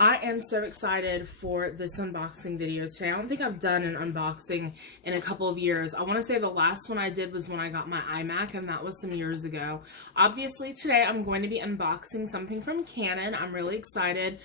I am so excited for this unboxing video today. I don't think I've done an unboxing in a couple of years. I want to say the last one I did was when I got my iMac, and that was some years ago. Obviously, today I'm going to be unboxing something from Canon. I'm really excited.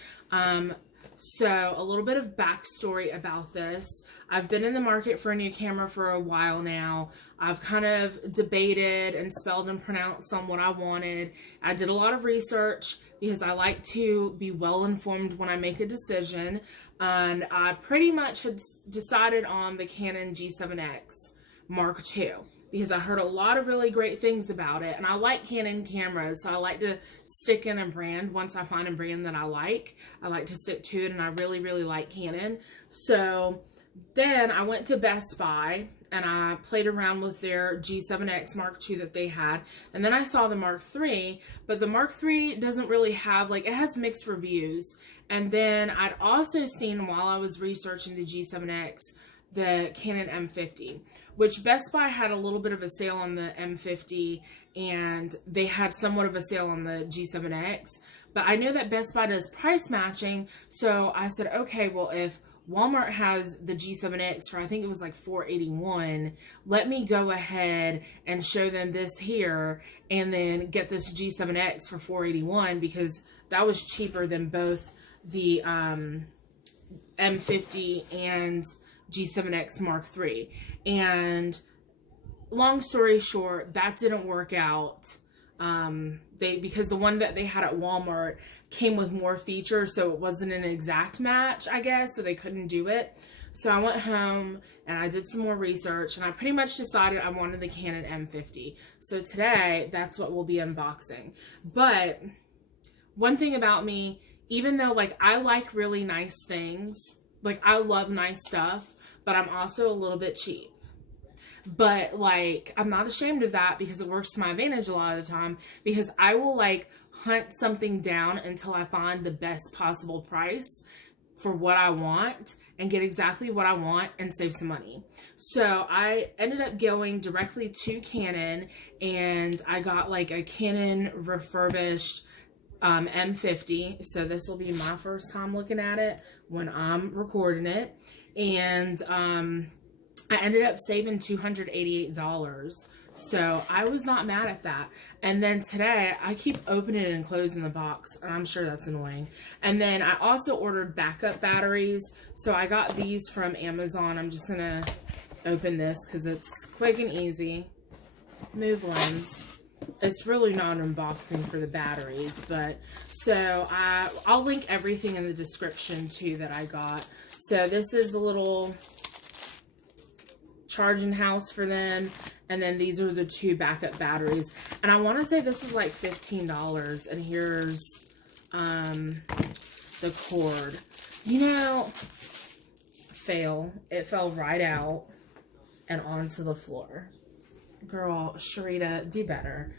So a little bit of backstory about this. I've been in the market for a new camera for a while now. I've kind of debated and spelled and pronounced on what I wanted. I did a lot of research because I like to be well informed when I make a decision. And I pretty much had decided on the Canon G7X Mark II. Because I heard a lot of really great things about it. And I like Canon cameras, so I like to stick in a brand. Once I find a brand that I like to stick to it, and I really, really like Canon. So then I went to Best Buy, and I played around with their G7X Mark II that they had. And then I saw the Mark III, but the Mark III doesn't really have, it has mixed reviews. And then I'd also seen, while I was researching the G7X, the Canon M50, which Best Buy had a little bit of a sale on the M50, and they had somewhat of a sale on the G7X. But I know that Best Buy does price matching, so I said, okay, well, if Walmart has the G7X for, I think it was like $481, let me go ahead and show them this here, and then get this G7X for $481, because that was cheaper than both the M50 and G7X Mark III. And long story short, that didn't work out. Because the one that they had at Walmart came with more features, so it wasn't an exact match, I guess, so they couldn't do it. So I went home and I did some more research, and I pretty much decided I wanted the Canon M50. So today, that's what we'll be unboxing. But one thing about me, even though I like really nice things, I love nice stuff, but I'm also a little bit cheap. But I'm not ashamed of that, because it works to my advantage a lot of the time, because I will hunt something down until I find the best possible price for what I want and get exactly what I want and save some money. So I ended up going directly to Canon, and I got a Canon refurbished M50. So this will be my first time looking at it when I'm recording it. And I ended up saving $288. So I was not mad at that. And then today, I keep opening and closing the box, and I'm sure that's annoying. And then I also ordered backup batteries. So I got these from Amazon. I'm just gonna open this because it's quick and easy. Move lens. It's really not an unboxing for the batteries, but so I'll link everything in the description too that I got. So this is the little charging house for them, and then these are the two backup batteries, and I want to say this is like $15, and here's the cord. It fell right out and onto the floor. Girl, Sharita, do better.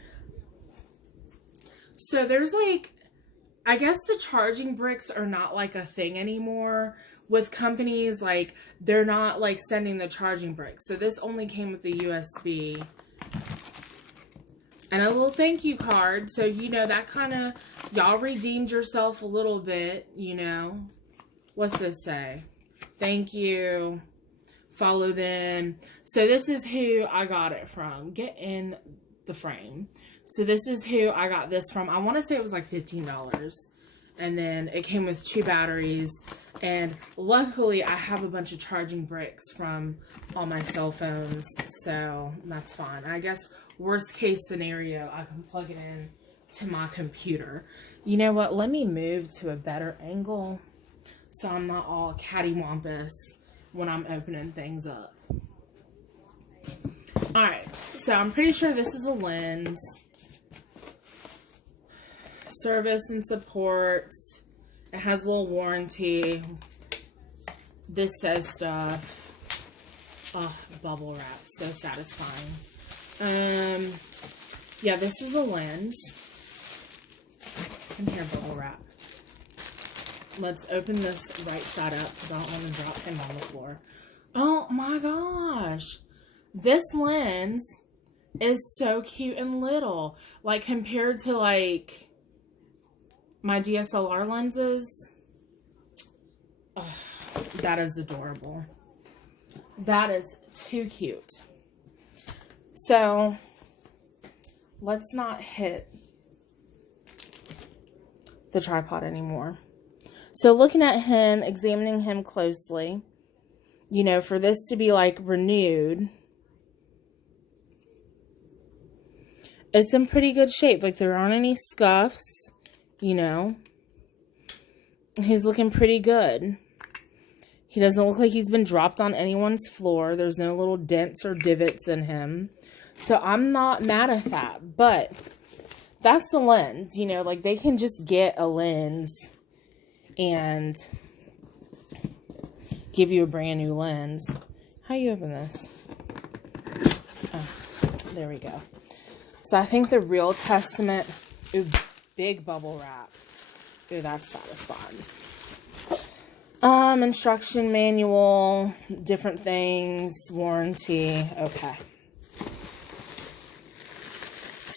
So there's I guess the charging bricks are not a thing anymore with companies. They're not sending the charging bricks. So this only came with the USB and a little thank you card. So, that kind of, y'all redeemed yourself a little bit, What's this say? Thank you. Follow them. So this is who I got it from. Get in the frame. So this is who I got this from. I want to say it was $15. And then it came with two batteries. And luckily I have a bunch of charging bricks from all my cell phones. So that's fine. I guess worst case scenario, I can plug it in to my computer. You know what? Let me move to a better angle so I'm not all cattywampus when I'm opening things up. Alright, so I'm pretty sure this is a lens. Service and support. It has a little warranty. This says stuff. Oh, bubble wrap. So satisfying. Yeah, this is a lens. Come here, bubble wrap. Let's open this right side up because I don't want to drop him on the floor. Oh my gosh. This lens is so cute and little. Compared to my DSLR lenses. Oh, that is adorable. That is too cute. So let's not hit the tripod anymore. So looking at him, examining him closely, you know, for this to be like renewed, it's in pretty good shape. Like there aren't any scuffs, you know. He's looking pretty good. He doesn't look like he's been dropped on anyone's floor. There's no little dents or divots in him. So I'm not mad at that. But that's the lens, you know. Like they can just get a lens and give you a brand new lens. How you open this? Oh, there we go. So I think the real testament, ooh, big bubble wrap. Ooh, that's satisfying. Instruction manual, different things, warranty. Okay.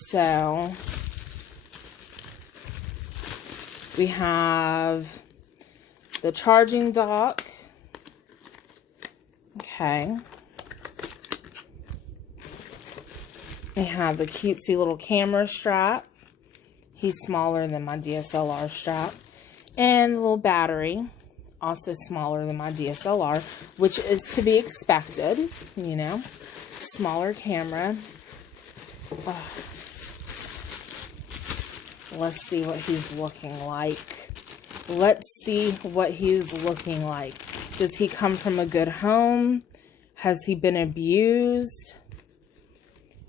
So we have the charging dock. Okay. We have the cutesy little camera strap. He's smaller than my DSLR strap. And the little battery. Also smaller than my DSLR, which is to be expected, you know. Smaller camera. Oh. Let's see what he's looking like. Let's see what he's looking like. Does he come from a good home? Has he been abused?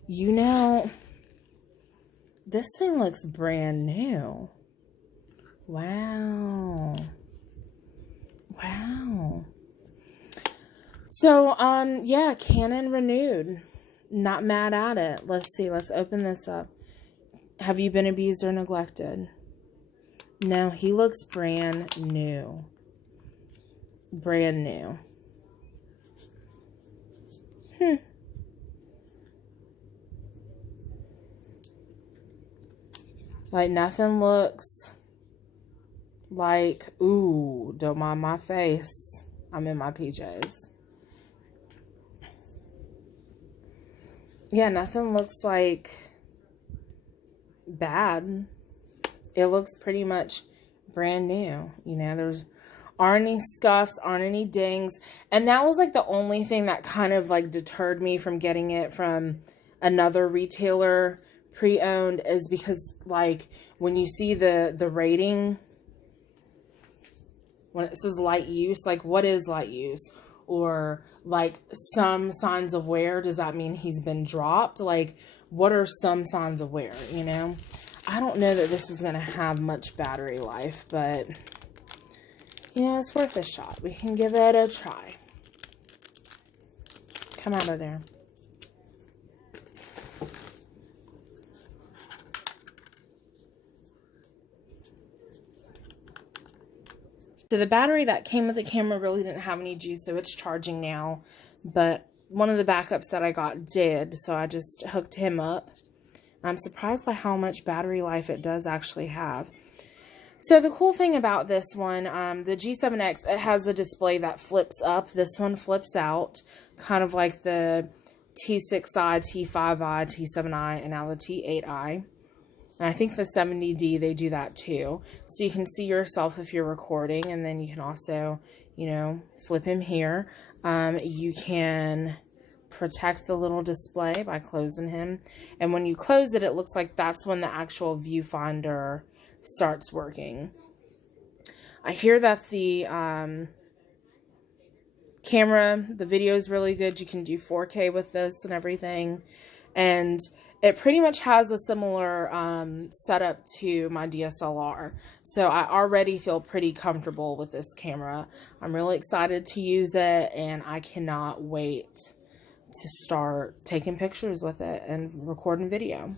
You know, this thing looks brand new. Wow. Wow. So, yeah, Canon renewed. Not mad at it. Let's see. Let's open this up. Have you been abused or neglected? No, he looks brand new. Brand new. Like, nothing looks like, ooh, don't mind my face. I'm in my PJs. Yeah, nothing looks like bad. It looks pretty much brand new. You know, there's aren't any scuffs, aren't any dings. And that was like the only thing that kind of like deterred me from getting it from another retailer pre-owned, is because like when you see the rating, when it says light use, like what is light use? Or like some signs of wear, does that mean he's been dropped? Like what are some signs of wear, you know? I don't know that this is going to have much battery life, but you know, it's worth a shot. We can give it a try. Come out of there. So the battery that came with the camera really didn't have any juice, so it's charging now. But one of the backups that I got did, so I just hooked him up. I'm surprised by how much battery life it does actually have. So the cool thing about this one, the G7X, it has a display that flips up. This one flips out, kind of like the T6i, T5i, T7i, and now the T8i. And I think the 70D, they do that too. So you can see yourself if you're recording, and then you can also, you know, flip him here. You can protect the little display by closing him. And when you close it, it looks like that's when the actual viewfinder starts working. I hear that the camera, the video is really good. You can do 4K with this and everything. And it pretty much has a similar setup to my DSLR. So I already feel pretty comfortable with this camera. I'm really excited to use it, and I cannot wait to start taking pictures with it and recording video.